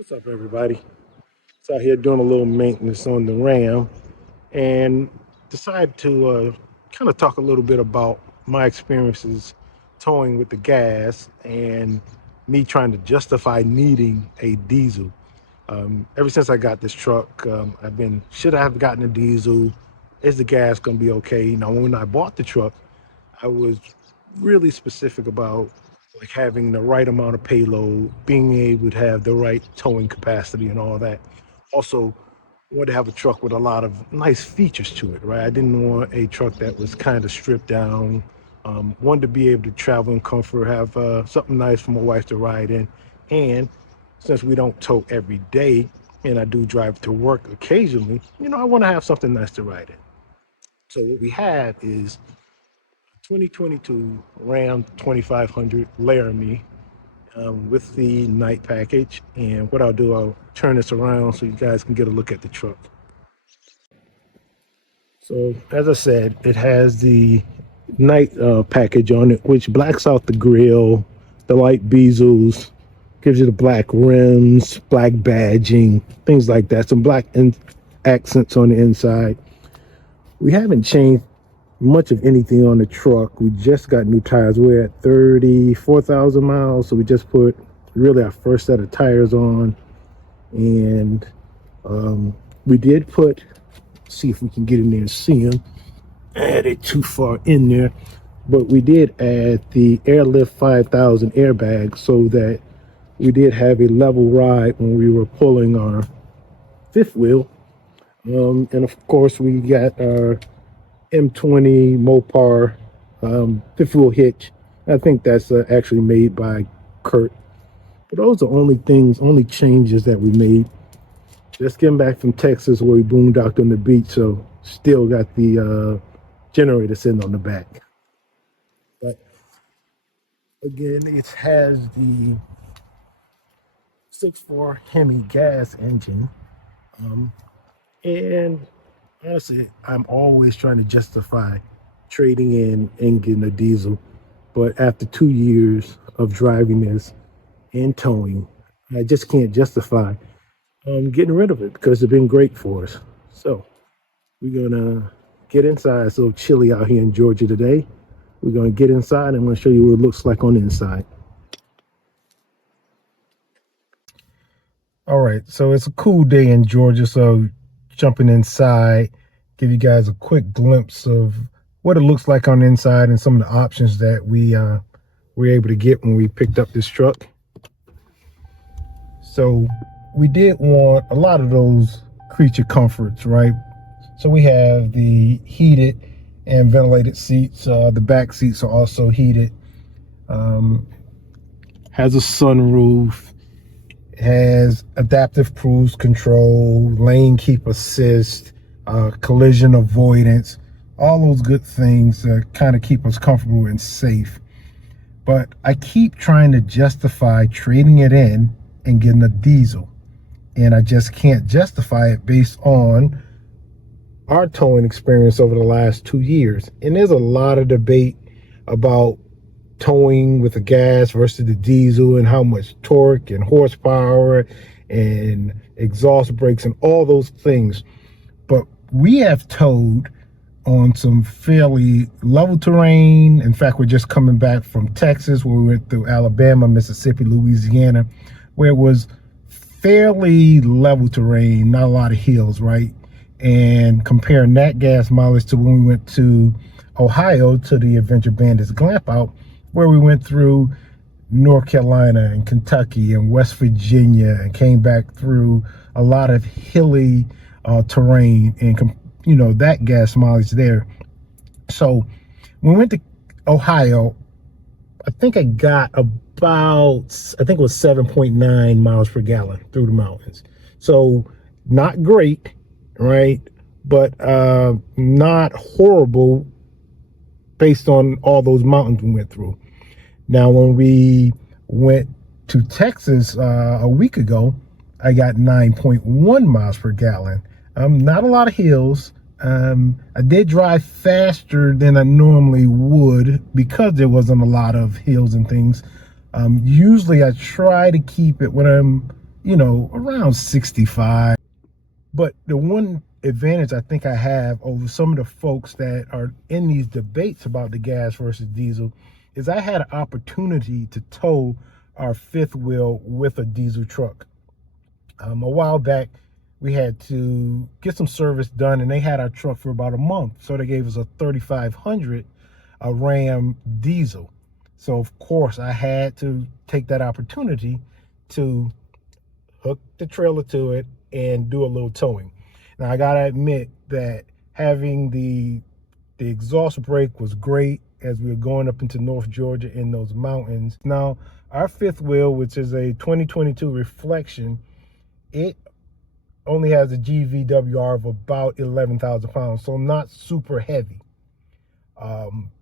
What's up, everybody? So out here doing a little maintenance on the Ram, and decided to kind of talk a little bit about my experiences towing with the gas and me trying to justify needing a diesel. Ever since I got this truck, I've been, should I have gotten a diesel? Is the gas going to be okay? Now, when I bought the truck, I was really specific about like having the right amount of payload, being able to have the right towing capacity and all that. Also, wanted to have a truck with a lot of nice features to it, right? I didn't want a truck that was kind of stripped down. Wanted to be able to travel in comfort, have something nice for my wife to ride in. And since we don't tow every day, and I do drive to work occasionally, I want to have something nice to ride in. So what we have is 2022 Ram 2500 Laramie with the night package. And what I'll do, I'll turn this around so you guys can get a look at the truck. So as I said, it has the night package on it, which blacks out the grill, the light bezels, gives you the black rims, black badging, things like that. Some black accents on the inside. We haven't changed much of anything on the truck. We just got new tires. We're at 34,000 miles, so we just put really our first set of tires on. And we did put, see if we can get in there and see them. They're too far in there, but we did add the Airlift 5000 airbag so that we did have a level ride when we were pulling our fifth wheel. And of course, we got our M20 Mopar fifth wheel hitch. I think that's actually made by Kurt. But those are only changes that we made. Just getting back from Texas where we boondocked on the beach, so still got the generator sitting on the back. But again, it has the 6.4 Hemi gas engine. And honestly, I'm always trying to justify trading in and getting a diesel. But after 2 years of driving this and towing, I just can't justify getting rid of it because it's been great for us. So we're going to get inside. It's a little chilly out here in Georgia today. We're going to get inside and I'm going to show you what it looks like on the inside. All right, so it's a cool day in Georgia, so jumping inside, give you guys a quick glimpse of what it looks like on the inside and some of the options that we were able to get when we picked up this truck. So we did want a lot of those creature comforts, right? So we have the heated and ventilated seats. The back seats are also heated. Has a sunroof. Has adaptive cruise control, lane keep assist, collision avoidance, all those good things kind of keep us comfortable and safe. But I keep trying to justify trading it in and getting a diesel, and I just can't justify it based on our towing experience over the last 2 years. And there's a lot of debate about towing with the gas versus the diesel and how much torque and horsepower and exhaust brakes and all those things. But we have towed on some fairly level terrain. In fact, we're just coming back from Texas where we went through Alabama, Mississippi, Louisiana, where it was fairly level terrain, not a lot of hills, right? And comparing that gas mileage to when we went to Ohio to the Adventure Bandits Glamp Out, where we went through North Carolina and Kentucky and West Virginia and came back through a lot of hilly terrain and, that gas mileage there. So when we went to Ohio, I think I got it was 7.9 miles per gallon through the mountains. So not great, right? But not horrible based on all those mountains we went through. Now, when we went to Texas a week ago, I got 9.1 miles per gallon. Not a lot of hills. I did drive faster than I normally would because there wasn't a lot of hills and things. Usually I try to keep it when I'm around 65. But the one advantage I think I have over some of the folks that are in these debates about the gas versus diesel is I had an opportunity to tow our fifth wheel with a diesel truck. A while back, we had to get some service done, and they had our truck for about a month. So they gave us a 3500 a Ram diesel. So, of course, I had to take that opportunity to hook the trailer to it and do a little towing. Now I gotta admit that having the exhaust brake was great as we were going up into North Georgia in those mountains. Now our fifth wheel, which is a 2022 Reflection, it only has a GVWR of about 11,000 pounds, so not super heavy.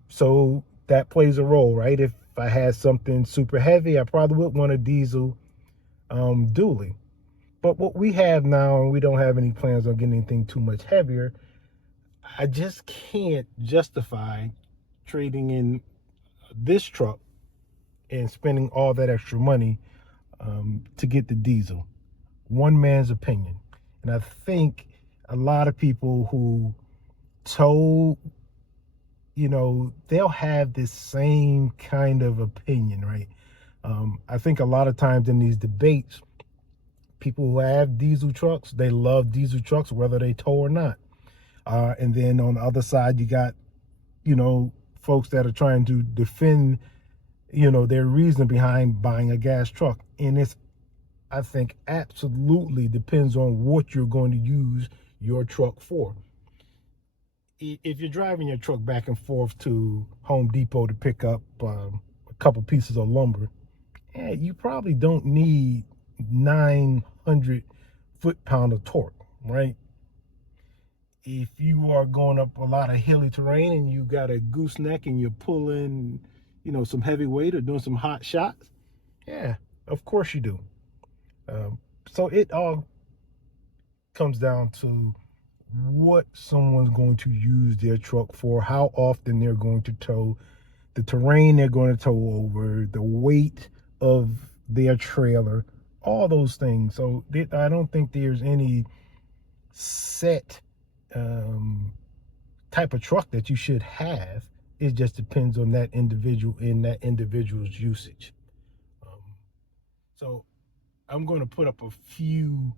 So that plays a role, right? If I had something super heavy, I probably would want a diesel dually. But what we have now, and we don't have any plans on getting anything too much heavier, I just can't justify trading in this truck and spending all that extra money to get the diesel. One man's opinion. And I think a lot of people who tow, they'll have this same kind of opinion, right? I think a lot of times in these debates, people who have diesel trucks, they love diesel trucks, whether they tow or not. And then on the other side, you got, folks that are trying to defend, their reason behind buying a gas truck. And it's, I think, absolutely depends on what you're going to use your truck for. If you're driving your truck back and forth to Home Depot to pick up a couple pieces of lumber, you probably don't need 900 foot-pound of torque, right? If you are going up a lot of hilly terrain and you got a gooseneck and you're pulling, some heavy weight or doing some hot shots, yeah, of course you do. So it all comes down to what someone's going to use their truck for, how often they're going to tow, the terrain they're going to tow over, the weight of their trailer, all those things. So I don't think there's any set type of truck that you should have. It just depends on that individual and that individual's usage. So I'm going to put up a few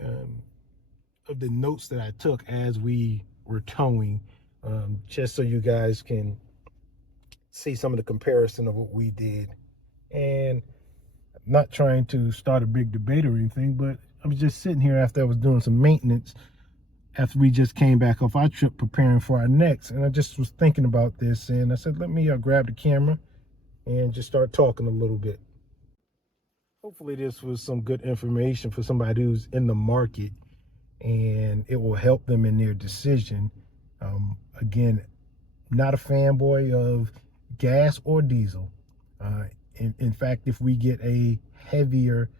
of the notes that I took as we were towing, just so you guys can see some of the comparison of what we did. And I'm not trying to start a big debate or anything, but I was just sitting here after I was doing some maintenance after we just came back off our trip preparing for our next, and I just was thinking about this, and I said, let me grab the camera and just start talking a little bit. Hopefully this was some good information for somebody who's in the market, and it will help them in their decision. Again, not a fanboy of gas or diesel. In fact, if we get a heavier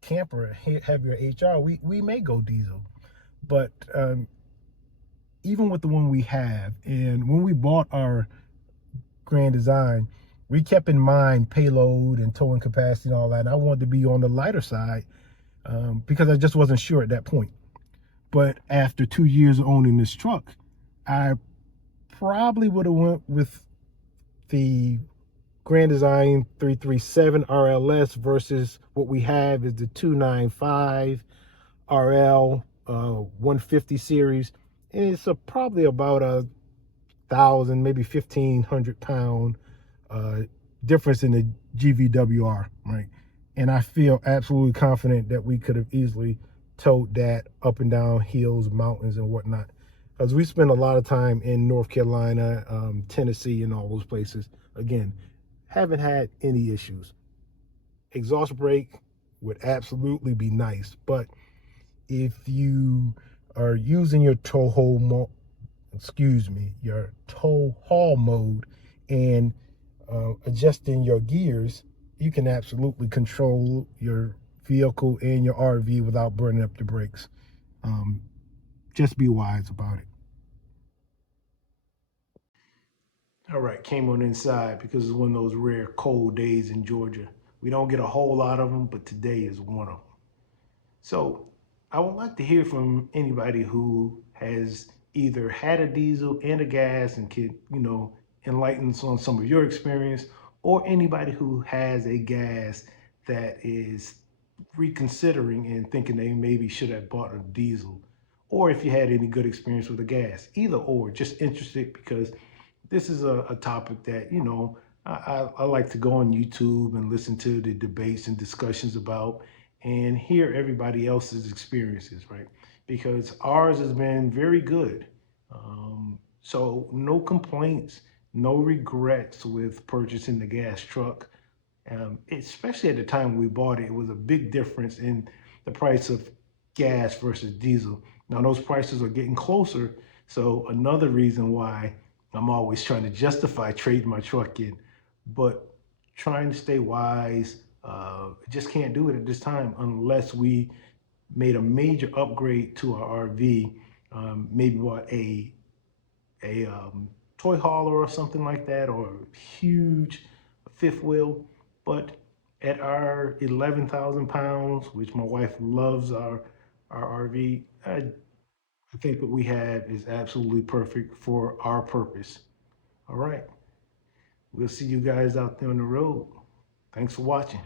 camper, a heavier HR, we may go diesel. But even with the one we have, and when we bought our Grand Design, we kept in mind payload and towing capacity and all that. And I wanted to be on the lighter side because I just wasn't sure at that point. But after 2 years of owning this truck, I probably would have went with the Grand Design 337 RLS versus what we have is the 295 RL 150 series. And it's probably about 1,000, maybe 1,500 pound difference in the GVWR, right? And I feel absolutely confident that we could have easily towed that up and down hills, mountains, and whatnot. Because we spend a lot of time in North Carolina, Tennessee, and all those places. Again, haven't had any issues. Exhaust brake would absolutely be nice, but if you are using your tow haul mode and adjusting your gears, you can absolutely control your vehicle and your RV without burning up the brakes. Just be wise about it. All right, came on inside because it's one of those rare cold days in Georgia. We don't get a whole lot of them, but today is one of them. So I would like to hear from anybody who has either had a diesel and a gas and can, enlighten us on some of your experience, or anybody who has a gas that is reconsidering and thinking they maybe should have bought a diesel, or if you had any good experience with a gas. Either or, just interested because this is a topic that, I like to go on YouTube and listen to the debates and discussions about and hear everybody else's experiences, right? Because ours has been very good. So, no complaints, no regrets with purchasing the gas truck. Especially at the time we bought it, it was a big difference in the price of gas versus diesel. Now those prices are getting closer, so another reason why I'm always trying to justify trading my truck in, but trying to stay wise. Just can't do it at this time unless we made a major upgrade to our RV. Maybe bought a toy hauler or something like that, or a huge fifth wheel. But at our 11,000 pounds, which my wife loves our RV, I think what we have is absolutely perfect for our purpose. All right. We'll see you guys out there on the road. Thanks for watching.